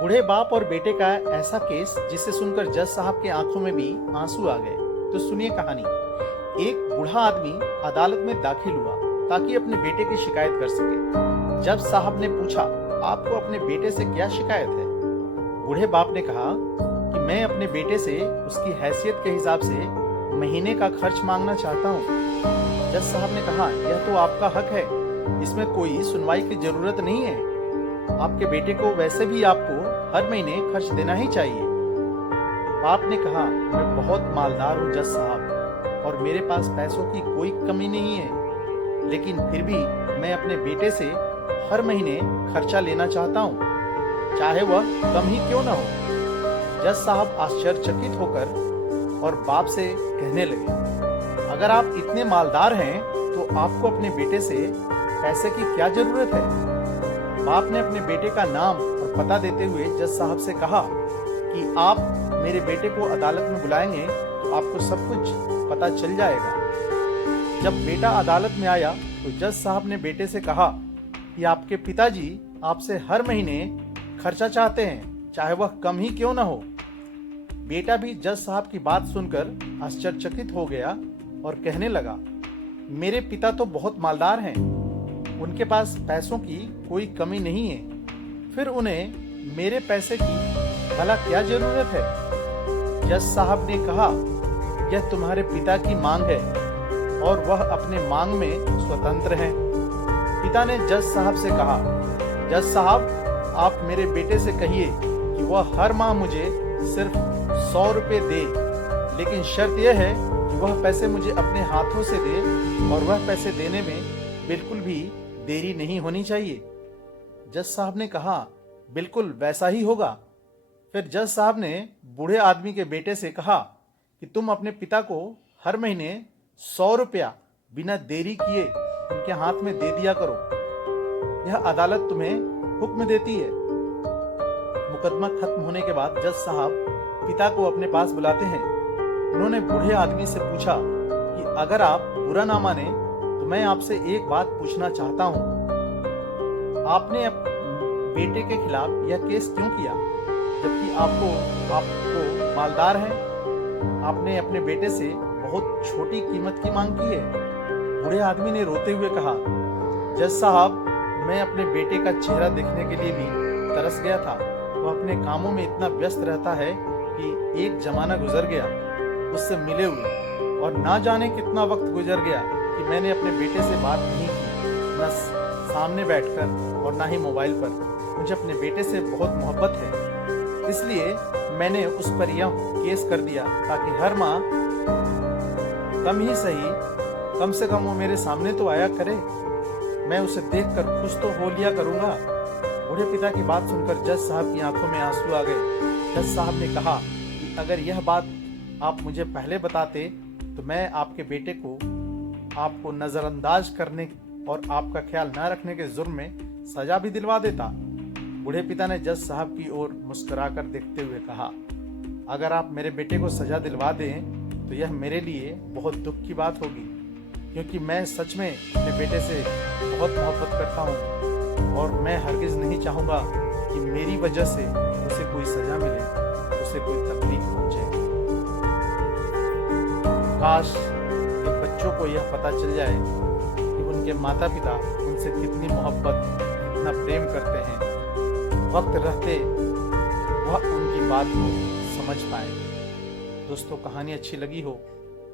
बूढ़े बाप और बेटे का ऐसा केस जिसे सुनकर जज साहब के आंखों में भी आंसू आ गए। तो सुनिए कहानी। एक बूढ़ा आदमी अदालत में दाखिल हुआ ताकि अपने बेटे की शिकायत कर सके। जज साहब ने पूछा, आपको अपने बेटे से क्या शिकायत है? बूढ़े बाप ने कहा कि मैं अपने बेटे से उसकी हैसियत के हिसाब से महीने का खर्च मांगना चाहता हूँ। जज साहब ने कहा, यह तो आपका हक है, इसमें कोई सुनवाई की जरूरत नहीं है। आपके बेटे को वैसे भी आपको हर महीने खर्च देना ही चाहिए। बाप ने कहा, मैं बहुत मालदार हूँ जज साहब, और मेरे पास पैसों की कोई कमी नहीं है, लेकिन फिर भी मैं अपने बेटे से हर महीने खर्चा लेना चाहता हूँ, चाहे वह कम ही क्यों ना हो। जज साहब आश्चर्यचकित होकर और बाप से कहने लगे, अगर आप इतने मालदार हैं तो आपको अपने बेटे से पैसे की क्या जरूरत है? बाप ने अपने बेटे का नाम और पता देते हुए जज साहब से कहा कि आप मेरे बेटे को अदालत में बुलाएंगे तो आपको सब कुछ पता चल जाएगा। जब बेटा अदालत में आया तो जज साहब ने बेटे से कहा कि आपके पिताजी आपसे हर महीने खर्चा चाहते हैं, चाहे वह कम ही क्यों ना हो। बेटा भी जज साहब की बात सुनकर आश्चर्यचकित हो गया और कहने लगा, मेरे पिता तो बहुत मालदार हैं, उनके पास पैसों की कोई कमी नहीं है, फिर उन्हें मेरे पैसे की भला क्या जरूरत है? जज साहब ने कहा, यह तुम्हारे पिता की मांग है और वह अपने मांग में स्वतंत्र हैं। पिता ने जज साहब से कहा, जज साहब, आप मेरे बेटे से कहिए कि वह हर माह मुझे सिर्फ 100 रुपए दे, लेकिन शर्त यह है कि वह पैसे मुझे अपने हाथों से दे और वह पैसे देने में बिल्कुल भी देरी नहीं होनी चाहिए। जज साहब ने कहा, बिल्कुल वैसा ही होगा। फिर जज साहब ने बूढ़े आदमी के बेटे से कहा कि तुम अपने पिता को हर महीने 100 रुपया बिना देरी किए उनके हाथ में दे दिया करो। यह अदालत तुम्हें हुक्म देती है। मुकदमा खत्म होने के बाद जज साहब पिता को अपने पास बुलाते हैं। उन्होंने बूढ़े आदमी से पूछा कि अगर आप बुरा ना माने तो मैं आपसे एक बात पूछना चाहता हूँ। आपने बेटे के खिलाफ यह केस क्यों किया, जबकि आपको मालदार हैं? आपने अपने बेटे से बहुत छोटी कीमत की मांग की है। बूढ़े आदमी ने रोते हुए कहा, जज साहब, मैं अपने बेटे का चेहरा देखने के लिए भी तरस गया था। वह अपने कामों में इतना व्यस्त रहता है कि एक जमाना गुजर गया उससे मिले हुए, और ना जाने कितना वक्त गुजर गया कि मैंने अपने बेटे से बात नहीं की, न सामने बैठकर और ना ही मोबाइल पर। मुझे अपने बेटे से बहुत मोहब्बत है, इसलिए मैंने उस पर यह केस कर दिया ताकि हर माह कम ही सही, कम से कम वो मेरे सामने तो आया करे, मैं उसे देखकर खुश तो हो लिया करूंगा। बूढ़े पिता की बात सुनकर जज साहब की आंखों में आंसू आ गए। जज साहब ने कहा कि अगर यह बात आप मुझे पहले बताते तो मैं आपके बेटे को आपको नजरअंदाज करने और आपका ख्याल न रखने के जुर्म में सजा भी दिलवा देता। बूढ़े पिता ने जज साहब की ओर मुस्कुराकर देखते हुए कहा, अगर आप मेरे बेटे को सजा दिलवा दें तो यह मेरे लिए बहुत दुख की बात होगी, क्योंकि मैं सच में अपने बेटे से बहुत मोहब्बत करता हूँ और मैं हरगिज नहीं चाहूँगा कि मेरी वजह से उसे कोई सजा मिले, उसे कोई तकलीफ पहुँचे। काश कि बच्चों को यह पता चल जाए कि उनके माता पिता उनसे कितनी मोहब्बत, कितना प्रेम करते हैं, वक्त रहते वह उनकी बात को समझ पाए। दोस्तों, कहानी अच्छी लगी हो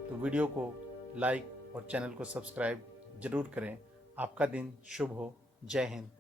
तो वीडियो को लाइक और चैनल को सब्सक्राइब जरूर करें। आपका दिन शुभ हो। जय हिंद।